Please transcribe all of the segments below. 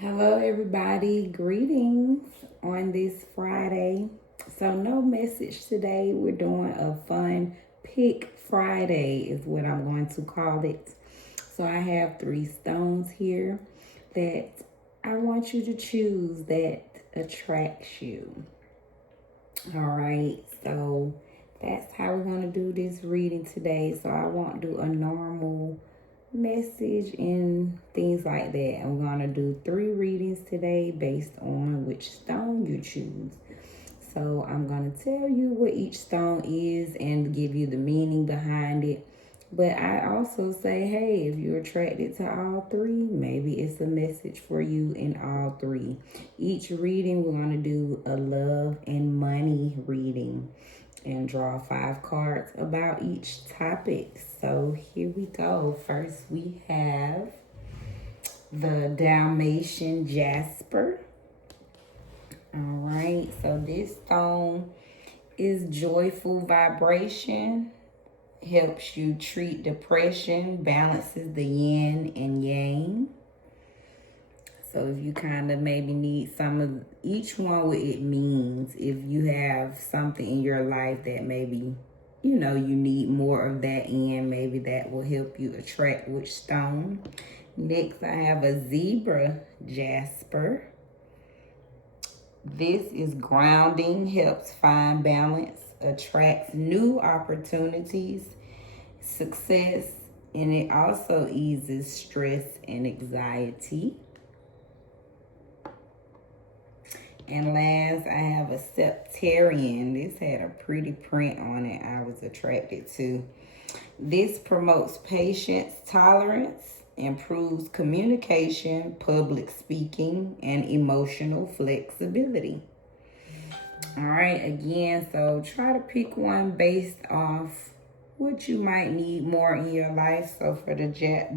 Hello, everybody. Greetings on this Friday. So, no message today. We're doing a fun pick Friday, is what I'm going to call it. So, I have 3 stones here that I want you to choose that attracts you. All right. So, that's how we're going to do this reading today. So, I won't do a normal message and things like that. I'm going to do 3 readings today based on which stone you choose. So I'm going to tell you what each stone is and give you the meaning behind it. But I also say, hey, if you're attracted to all 3, maybe it's a message for you in all 3. Each reading, we're going to do a love and money reading and draw 5 cards about each topic. So here we go. First, we have the Dalmatian Jasper. All right, so this stone is joyful vibration, helps you treat depression, balances the yin and yang. So if you kind of maybe need some of each one, what it means, if you have something in your life that maybe, you need more of that in, maybe that will help you attract which stone. Next, I have a zebra jasper. This is grounding, helps find balance, attracts new opportunities, success, and it also eases stress and anxiety. And last, I have a septarian. This had a pretty print on it I was attracted to. This promotes patience, tolerance, improves communication, public speaking, and emotional flexibility. All right, again, so try to pick one based off what you might need more in your life. So for the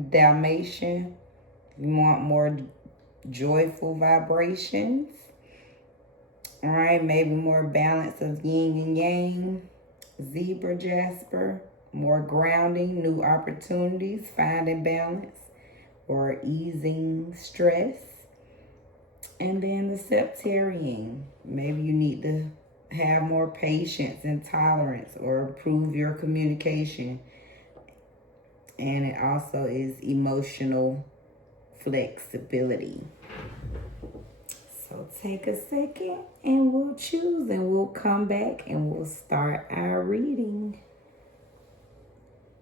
Dalmatian, you want more joyful vibrations. All right, maybe more balance of yin and yang. Zebra jasper, more grounding, new opportunities, finding balance, or easing stress. And then the septarian, maybe you need to have more patience and tolerance or improve your communication. And it also is emotional flexibility. So take a second and we'll choose and we'll come back and we'll start our reading.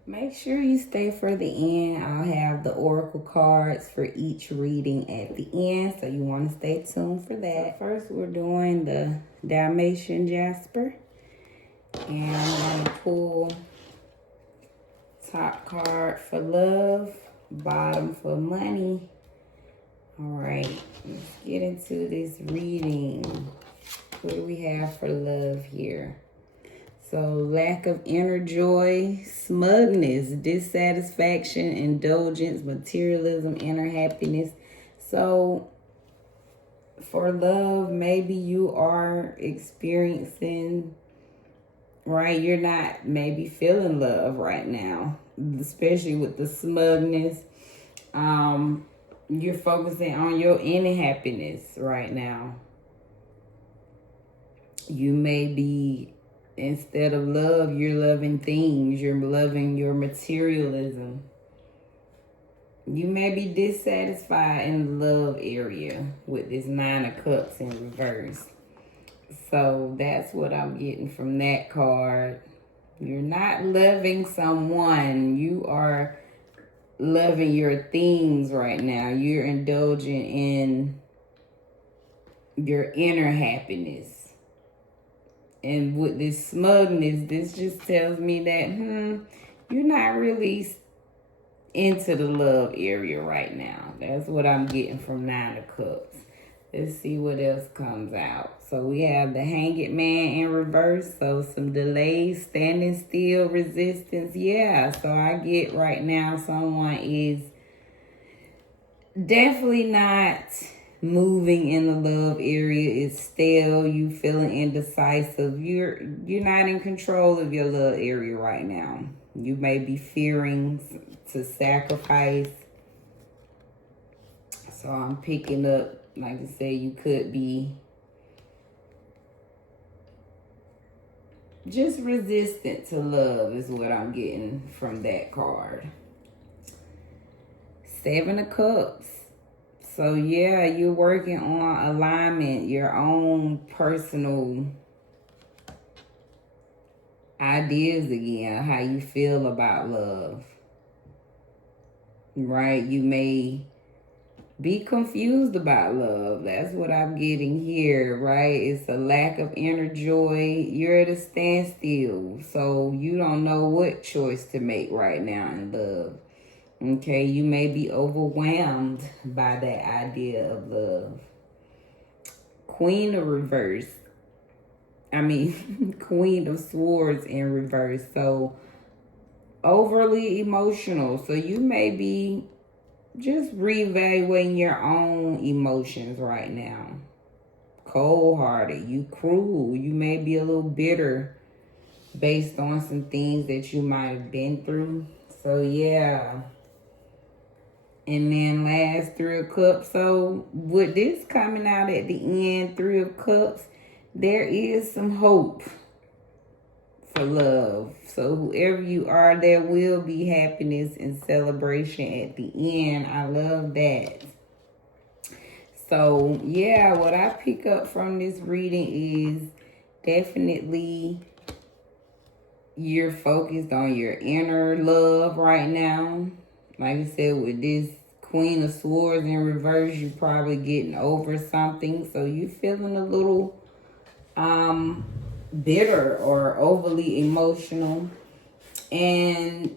Make sure you stay for the end. I'll have the oracle cards for each reading at the end, so you want to stay tuned for that. So first, we're doing the Dalmatian Jasper. And I'm going to pull top card for love, bottom for money. All right, let's get into this reading. What do we have for love here? So lack of inner joy, smugness, dissatisfaction, indulgence, materialism, inner happiness. So for love, maybe you are experiencing, right? You're not maybe feeling love right now, especially with the smugness. You're focusing on your inner happiness right now. You may be, instead of love, you're loving things. You're loving your materialism. You may be dissatisfied in the love area with this 9 of Cups in reverse. So that's what I'm getting from that card. You're not loving someone. You are loving your things right now. You're indulging in your inner happiness. And with this smugness, this just tells me that, you're not really into the love area right now. That's what I'm getting from 9 of Cups. Let's see what else comes out. So we have the Hanged Man in reverse. So some delays, standing still, resistance. Yeah, so I get right now someone is definitely not moving in the love area. It's stale. You feeling indecisive. You're not in control of your love area right now. You may be fearing to sacrifice. So I'm picking up, like I said, you could be just resistant to love is what I'm getting from that card. 7 of Cups. So yeah, you're working on alignment, your own personal ideas again, how you feel about love. Right? You may be confused about love. That's what I'm getting here, right? It's a lack of inner joy. You're at a standstill. So you don't know what choice to make right now in love. Okay, you may be overwhelmed by that idea of love. Queen of reverse. Queen of Swords in reverse. So overly emotional. So you may be just reevaluating your own emotions right now. Cold-hearted. You cruel. You may be a little bitter based on some things that you might have been through. So yeah. And then last, 3 of Cups. So with this coming out at the end, 3 of Cups, there is some hope for love. So whoever you are, there will be happiness and celebration at the end. I love that. So yeah, what I pick up from this reading is definitely you're focused on your inner love right now. Like I said, with this Queen of Swords in reverse, you're probably getting over something. So you're feeling a little bitter or overly emotional. And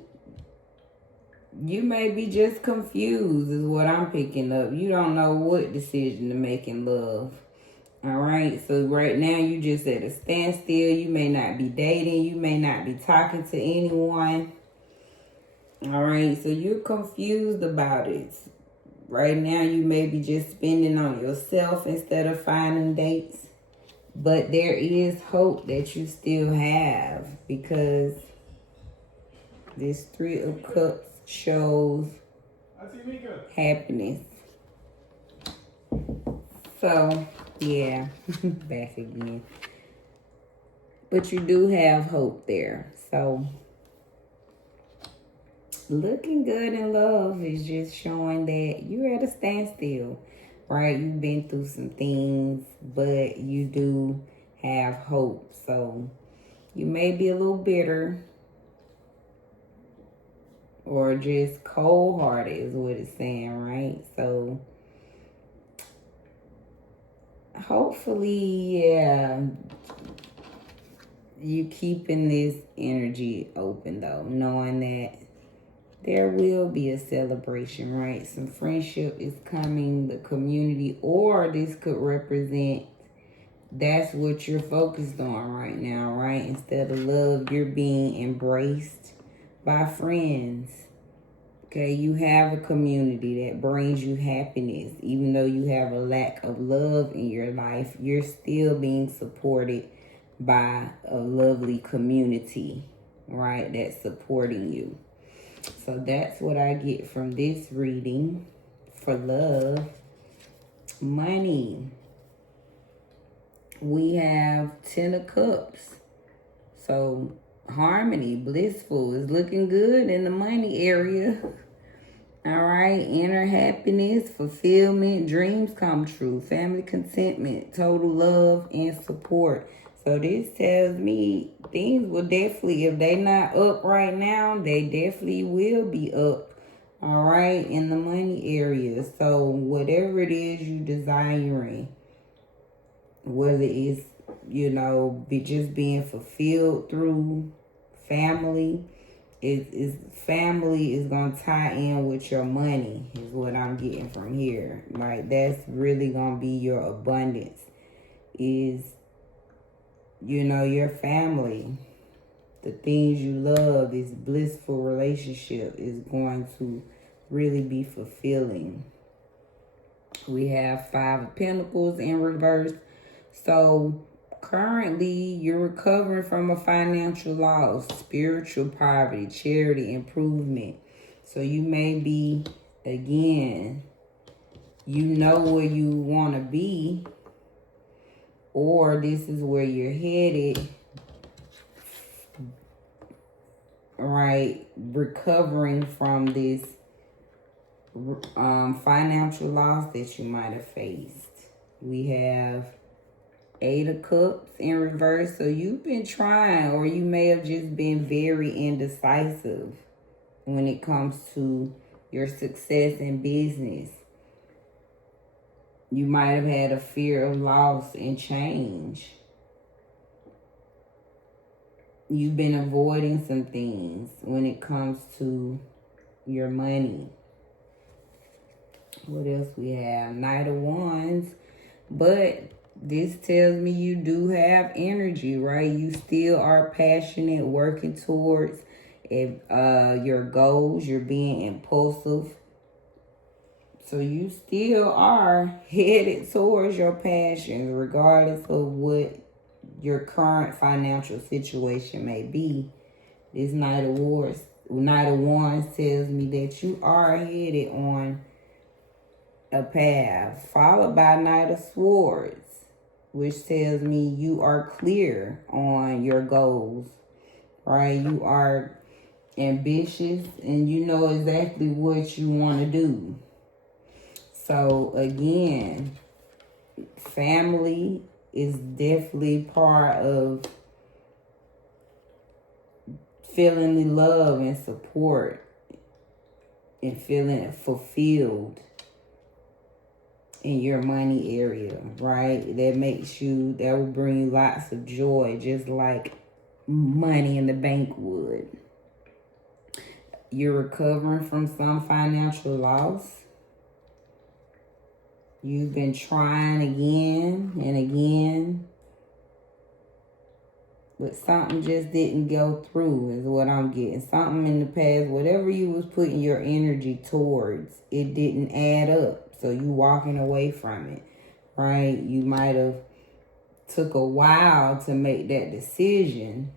you may be just confused is what I'm picking up. You don't know what decision to make in love. All right. So right now you just at a standstill. You may not be dating. You may not be talking to anyone. All right, so you're confused about it. Right now, you may be just spending on yourself instead of finding dates. But there is hope that you still have because this 3 of Cups shows happiness. So, yeah, back again. But you do have hope there. So looking good in love is just showing that you're at a standstill, right? You've been through some things, but you do have hope. So you may be a little bitter or just cold-hearted is what it's saying, right? So hopefully, yeah, you keeping this energy open though, knowing that there will be a celebration, right? Some friendship is coming, the community, or this could represent that's what you're focused on right now, right? Instead of love, you're being embraced by friends. Okay, you have a community that brings you happiness. Even though you have a lack of love in your life, you're still being supported by a lovely community, right? That's supporting you. So that's what I get from this reading for love. Money. We have 10 of Cups. So harmony, blissful is looking good in the money area. All right. Inner happiness, fulfillment, dreams come true, family contentment, total love and support. So this tells me things will definitely, if they not up right now, they definitely will be up, all right, in the money area. So whatever it is you desiring, whether it's, just being fulfilled through family, family is going to tie in with your money is what I'm getting from here. Like that's really going to be your abundance is your family, the things you love, this blissful relationship is going to really be fulfilling. We have 5 of Pentacles in reverse. So currently you're recovering from a financial loss, spiritual poverty, charity, improvement. So you may be, again, you know where you want to be, or this is where you're headed, right? Recovering from this financial loss that you might have faced. We have 8 of Cups in reverse. So you've been trying, or you may have just been very indecisive when it comes to your success in business. You might have had a fear of loss and change. You've been avoiding some things when it comes to your money. What else we have? Knight of Wands. But this tells me you do have energy, right? You still are passionate, working towards your goals. You're being impulsive. So you still are headed towards your passions, regardless of what your current financial situation may be. This Knight of Wands tells me that you are headed on a path, followed by Knight of Swords, which tells me you are clear on your goals, right? You are ambitious and you know exactly what you want to do. So again, family is definitely part of feeling the love and support and feeling fulfilled in your money area, right? That will bring you lots of joy, just like money in the bank would. You're recovering from some financial loss. You've been trying again and again, but something just didn't go through is what I'm getting. Something in the past, whatever you was putting your energy towards, it didn't add up. So you walking away from it, right? You might have took a while to make that decision,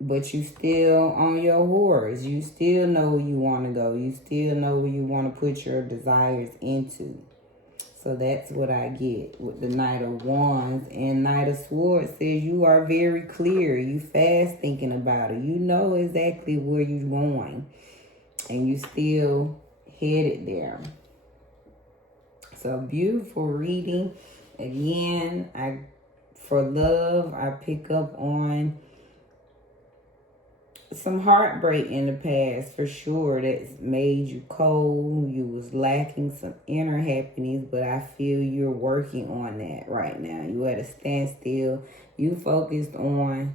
but you still on your horse. You still know where you want to go. You still know where you want to put your desires into. So that's what I get with the Knight of Wands. And Knight of Swords says you are very clear. You fast thinking about it. You know exactly where you're going. And you still headed there. So beautiful reading. Again, for love, I pick up on some heartbreak in the past for sure that's made you cold. You was lacking some inner happiness, but I feel you're working on that right now. You at a standstill. You focused on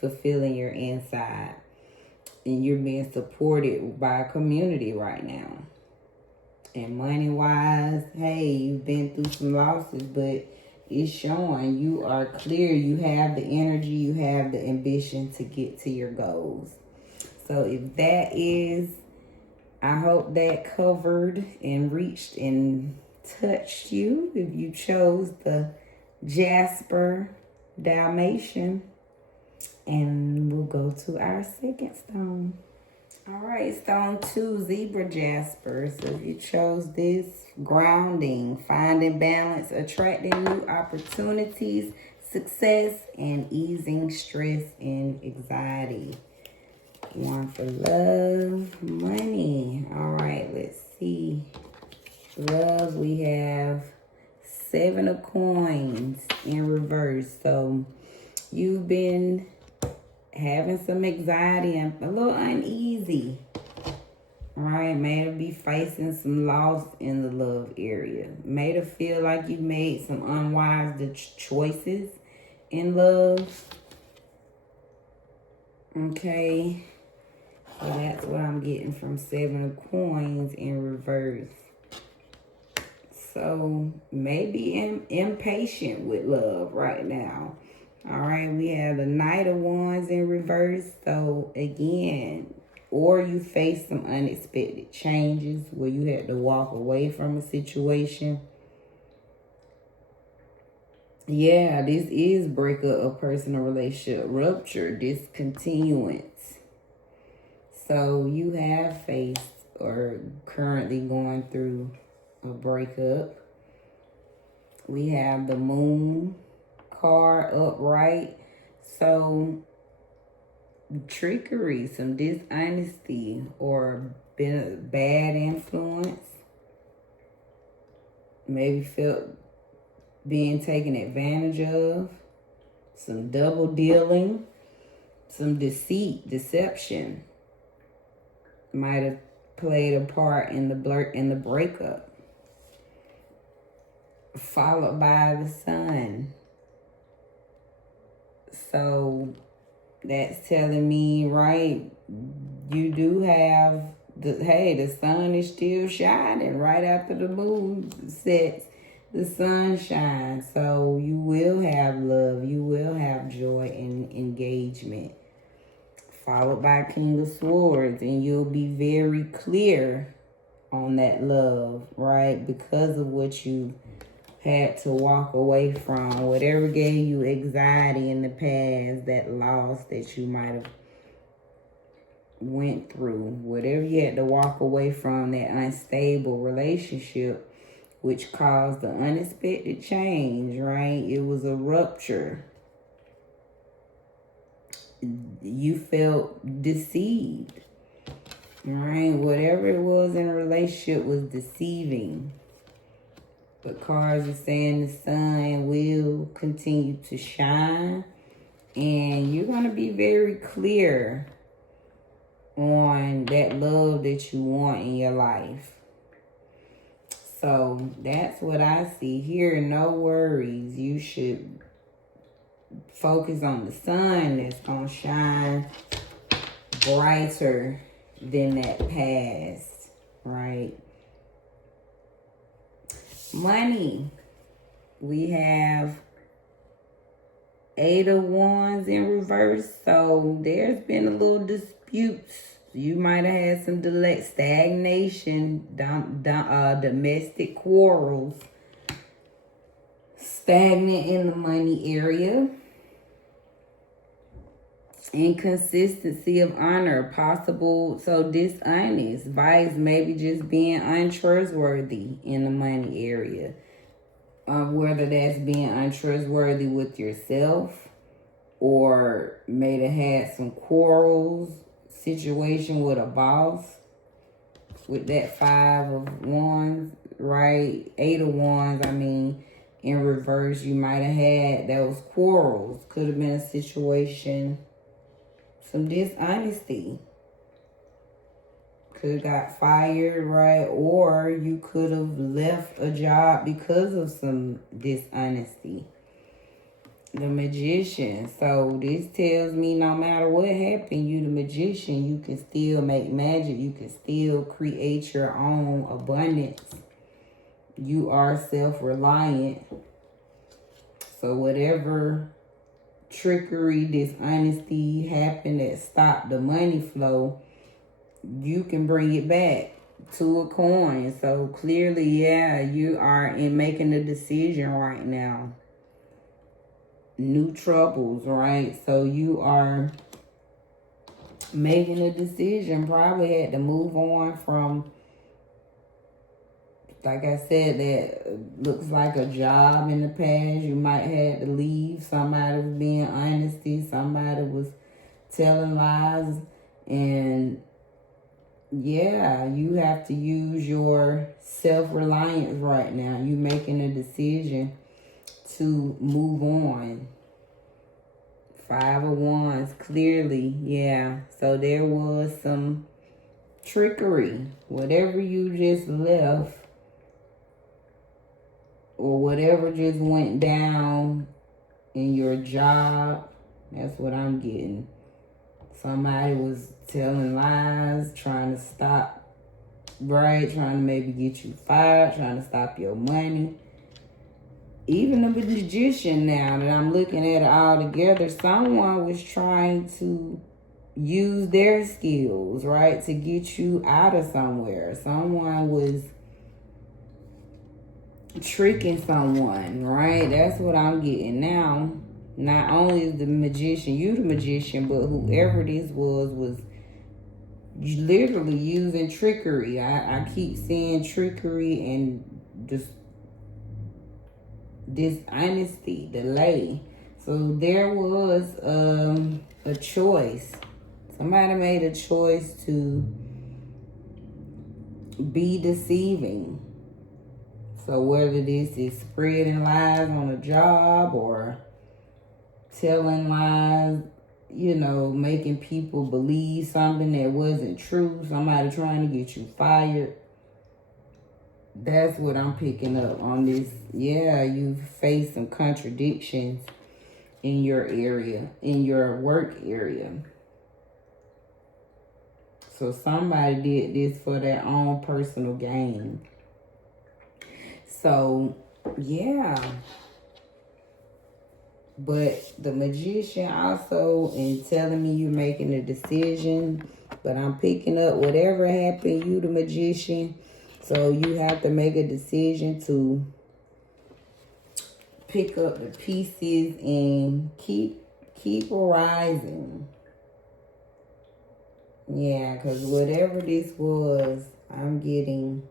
fulfilling your inside, and you're being supported by a community right now. And money-wise, hey, you've been through some losses, but it's showing you are clear. You have the energy. You have the ambition to get to your goals. So if that is, I hope that covered and reached and touched you. If you chose the Jasper Dalmatian. And we'll go to our second stone. All right, stone 2, Zebra Jasper. So if you chose this, grounding, finding balance, attracting new opportunities, success, and easing stress and anxiety. One for love, money. All right, let's see. Love, we have 7 of Coins in reverse. So you've been having some anxiety and a little uneasy. All right, may have be facing some loss in the love area. May have feel like you made some unwise choices in love. Okay, so that's what I'm getting from 7 of Coins in reverse. So maybe impatient with love right now. All right, we have the Knight of Wands in reverse. So again, or you face some unexpected changes where you had to walk away from a situation. Yeah, this is breakup of personal relationship, rupture, discontinuance. So you have faced or currently going through a breakup. We have the Moon card upright. So trickery, some dishonesty, or been a bad influence. Maybe felt being taken advantage of. Some double dealing. Some deceit, deception might have played a part in the breakup. Followed by the Sun. So that's telling me, right, you do have the sun is still shining right after the moon sets. The sun shines. So you will have love. You will have joy and engagement. Followed by King of Swords. And you'll be very clear on that love, right? Because of what you had to walk away from. Whatever gave you anxiety in the past, that loss that you might have went through. Whatever you had to walk away from, that unstable relationship, which caused the unexpected change, right? It was a rupture. You felt deceived, right? Whatever it was in a relationship was deceiving. But cards are saying the sun will continue to shine. And you're going to be very clear on that love that you want in your life. So that's what I see here. No worries. You should focus on the sun that's going to shine brighter than that past, right? Money. We have 8 of Wands in reverse. So there's been a little disputes. You might have had some delay, stagnation, domestic quarrels. Stagnant in the money area. Inconsistency of honor, possible, so dishonest, vice, maybe just being untrustworthy in the money area. Whether that's being untrustworthy with yourself, or may have had some quarrels, situation with a boss, with that 5 of Wands, right? 8 of Wands, in reverse, you might have had those quarrels. Could have been a situation, some dishonesty. Could have got fired, right? Or you could have left a job because of some dishonesty. The Magician. So this tells me no matter what happened, you the Magician, you can still make magic. You can still create your own abundance. You are self-reliant. So whatever trickery, dishonesty happened that stopped the money flow, you can bring it back to a coin. So clearly, yeah, you are in making a decision right now. New troubles, right? So you are making a decision. Probably had to move on from, like I said, that looks like a job in the past. You might have had to leave. Somebody was being honesty. Somebody was telling lies. And yeah, you have to use your self-reliance right now. You making a decision to move on. 5 of Wands, clearly, yeah. So there was some trickery. Whatever you just left, or whatever just went down in your job, that's what I'm getting. Somebody was telling lies, trying to stop, right? Trying to maybe get you fired, trying to stop your money. Even the Magician, now that I'm looking at it all together, someone was trying to use their skills, right, to get you out of somewhere. Someone was tricking someone, right? That's what I'm getting now. Not only is the Magician, you the Magician, but whoever this was literally using trickery. I keep seeing trickery and dishonesty, delay. So there was a choice. Somebody made a choice to be deceiving. So whether this is spreading lies on a job or telling lies, making people believe something that wasn't true, somebody trying to get you fired. That's what I'm picking up on this. Yeah, you've faced some contradictions in your area, in your work area. So somebody did this for their own personal gain. So, yeah. But the magician also, in telling me you're making a decision, but I'm picking up whatever happened, you the magician. So you have to make a decision to pick up the pieces and keep rising. Yeah, because whatever this was, I'm getting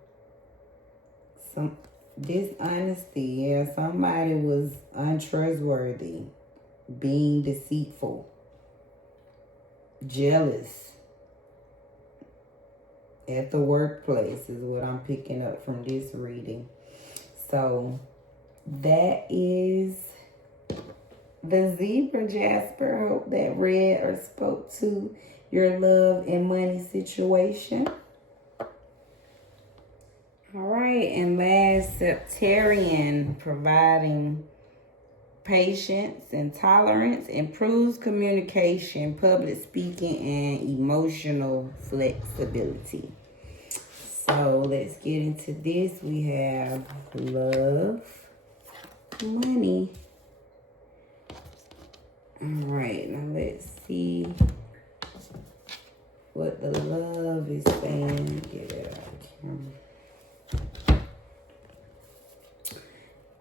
some dishonesty. Yeah, somebody was untrustworthy, being deceitful, jealous at the workplace is what I'm picking up from this reading. So that is the zebra, Jasper. Hope that read or spoke to your love and money situation. All right, and last, Septarian, providing patience and tolerance, improves communication, public speaking, and emotional flexibility. So let's get into this. We have love, money. All right, now let's see what the love is saying. Get it out of the camera.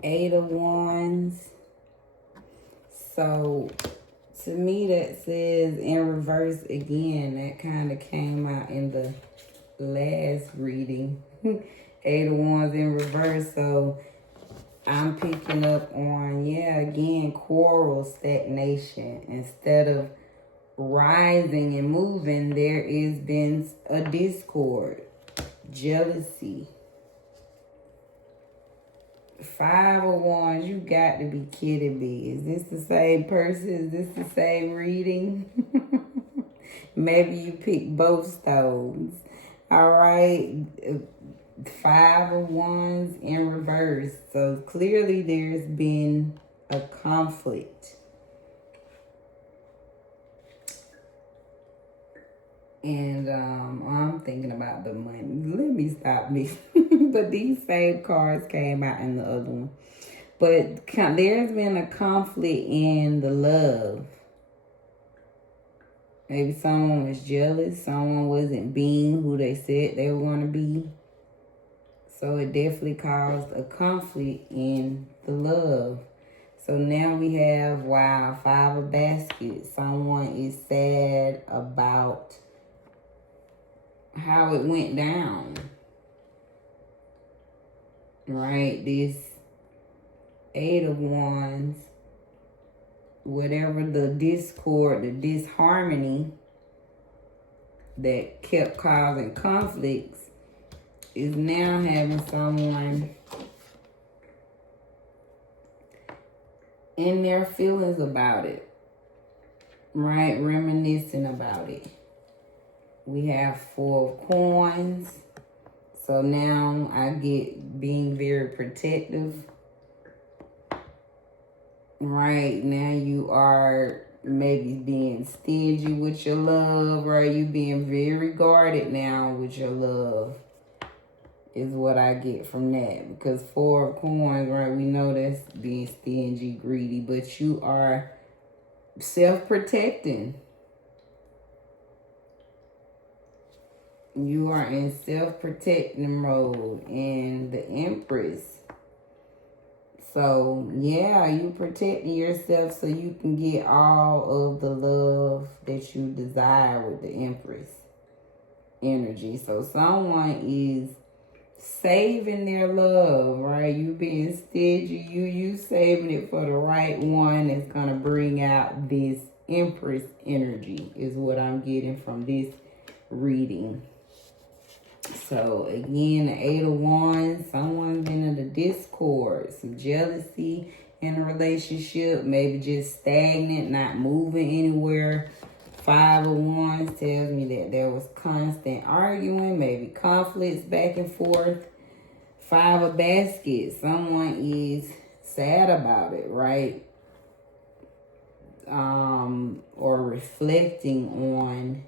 8 of Wands. So to me that says in reverse again. That kind of came out in the last reading. 8 of Wands in reverse. So I'm picking up on, again, quarrel, stagnation. Instead of rising and moving, there has been a discord, jealousy. 5 of Wands, you got to be kidding me. Is this the same person? Is this the same reading? Maybe you picked both stones. All right. 5 of Wands in reverse. So clearly there's been a conflict. And I'm thinking about the money. Let me stop this. But these same cards came out in the other one. But there's been a conflict in the love. Maybe someone was jealous. Someone wasn't being who they said they were going to be. So it definitely caused a conflict in the love. So now we have, 5 of baskets. Someone is sad about how it went down. Right? This 8 of Wands, whatever the discord, the disharmony that kept causing conflicts, is now having someone in their feelings about it. Right? Reminiscing about it. We have 4 of coins. So now I get being very protective. Right? Now you are maybe being stingy with your love. Right? You being very guarded now with your love. Is what I get from that. Because 4 of coins, right? We know that's being stingy, greedy. But you are self-protecting. You are in self-protecting mode. And the Empress. So, you protecting yourself so you can get all of the love that you desire with the Empress energy. So, someone is saving their love, right? You being stingy, you saving it for the right one that's gonna bring out this Empress energy is what I'm getting from this reading. So again, the 8 of Wands, someone's been in the discord, some jealousy in a relationship, maybe just stagnant, not moving anywhere. 5 of Wands tells me that there was constant arguing, maybe conflicts back and forth. 5 of Baskets, someone is sad about it, right? Or reflecting on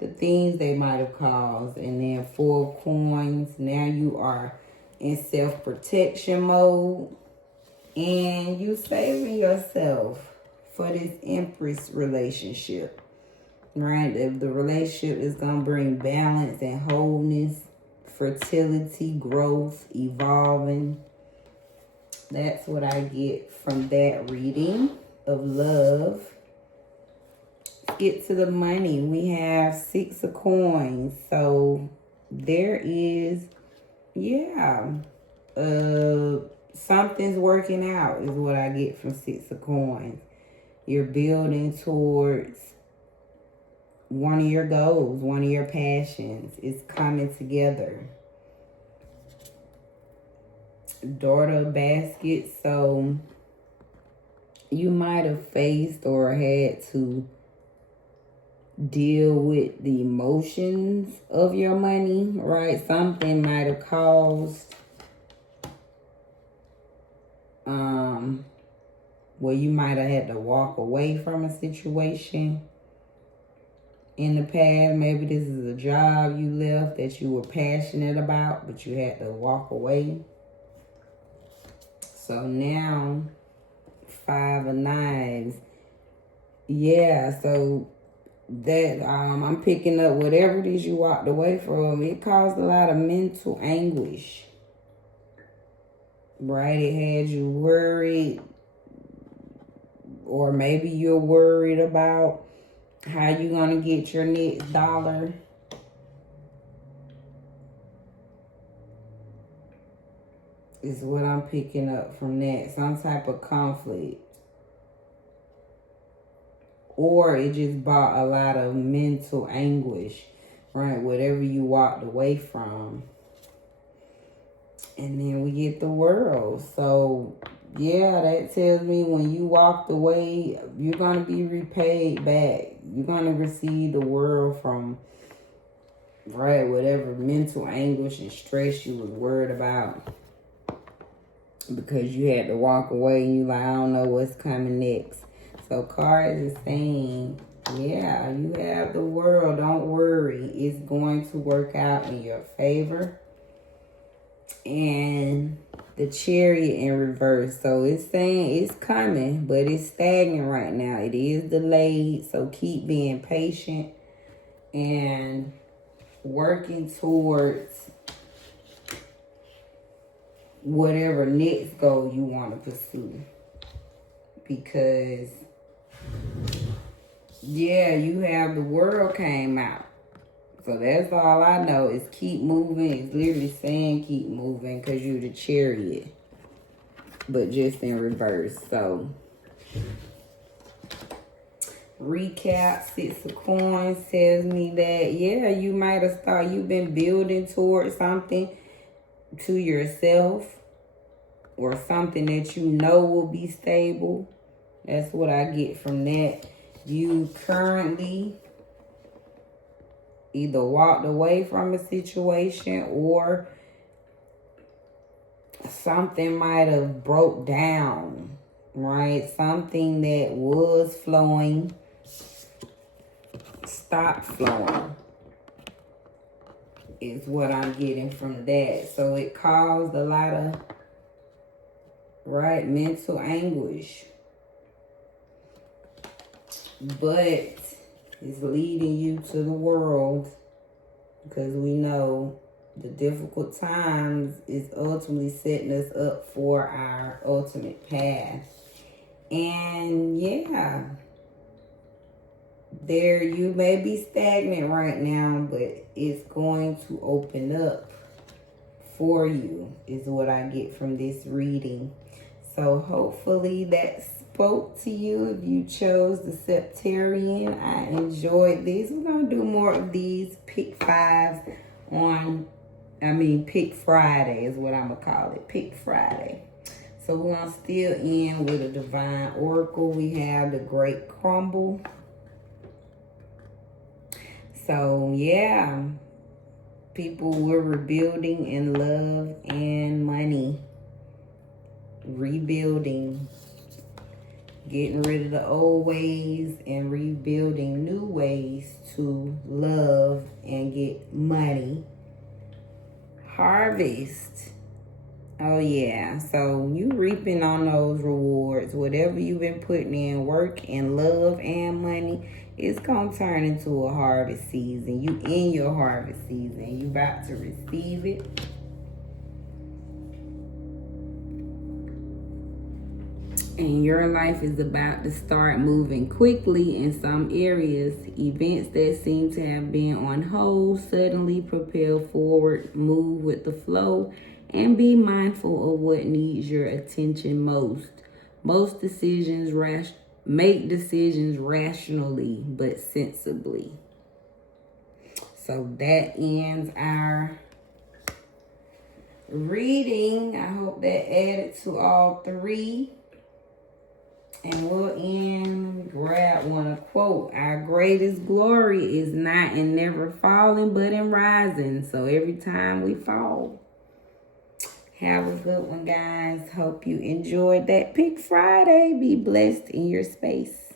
the things they might have caused. And then 4 of Coins, now you are in self-protection mode. And you saving yourself for this Empress relationship, right? The relationship is going to bring balance and wholeness, fertility, growth, evolving. That's what I get from that reading of love. Get to the money. We have 6 of Coins. So there is, something's working out is what I get from 6 of Coins. You're building towards one of your goals, one of your passions. It's coming together. Daughter of Baskets. So you might have faced or had to deal with the emotions of your money, right? Something might have caused where you might have had to walk away from a situation in the past. Maybe this is a job you left that you were passionate about, but you had to walk away. So now 5 of Knives. Yeah, so that I'm picking up whatever it is you walked away from. It caused a lot of mental anguish, right? It had you worried, or maybe you're worried about how you're gonna get your next dollar. Is what I'm picking up from that. Some type of conflict. Or it just brought a lot of mental anguish, right? Whatever you walked away from. And then we get the World. So, yeah, that tells me when you walked away, you're going to be repaid back. You're going to receive the World from, right, whatever mental anguish and stress you was worried about. Because you had to walk away and you like, I don't know what's coming next. So cards is saying, yeah, you have the World. Don't worry. It's going to work out in your favor. And the Chariot in reverse. So it's saying it's coming, but it's stagnant right now. It is delayed. So keep being patient and working towards whatever next goal you want to pursue. Because yeah, you have the World came out. So that's all I know is keep moving. It's literally saying keep moving because you're the Chariot. But just in reverse. So recap, 6 of Coins tells me that, yeah, you might have thought you've been building towards something to yourself or something that you know will be stable. That's what I get from that. You currently either walked away from a situation or something might have broke down, right? Something that was flowing stopped flowing is what I'm getting from that. So it caused a lot of, right, mental anguish. But it's leading you to the World because we know the difficult times is ultimately setting us up for our ultimate path. And yeah, there you may be stagnant right now, but it's going to open up for you is what I get from this reading. So hopefully that spoke to you if you chose the Septarian. I enjoyed this. We're going to do more of these pick fives pick Friday is what I'm going to call it. Pick Friday. So we're going to still end with a Divine Oracle. We have the Great Crumble. So yeah, people were rebuilding in love and money. Rebuilding. Getting rid of the old ways and rebuilding new ways to love and get money. Harvest. Oh yeah, so you reaping on those rewards. Whatever you've been putting in work and love and money, it's gonna turn into a harvest season. You in your harvest season. You about to receive it. And your life is about to start moving quickly in some areas. Events that seem to have been on hold suddenly propel forward. Move with the flow and be mindful of what needs your attention most. Most decisions make decisions rationally but sensibly. So that ends our reading. I hope that added to all three. And we'll end, grab one quote. Our greatest glory is not in never falling, but in rising. So every time we fall. Have a good one, guys. Hope you enjoyed that Pick Friday. Be blessed in your space.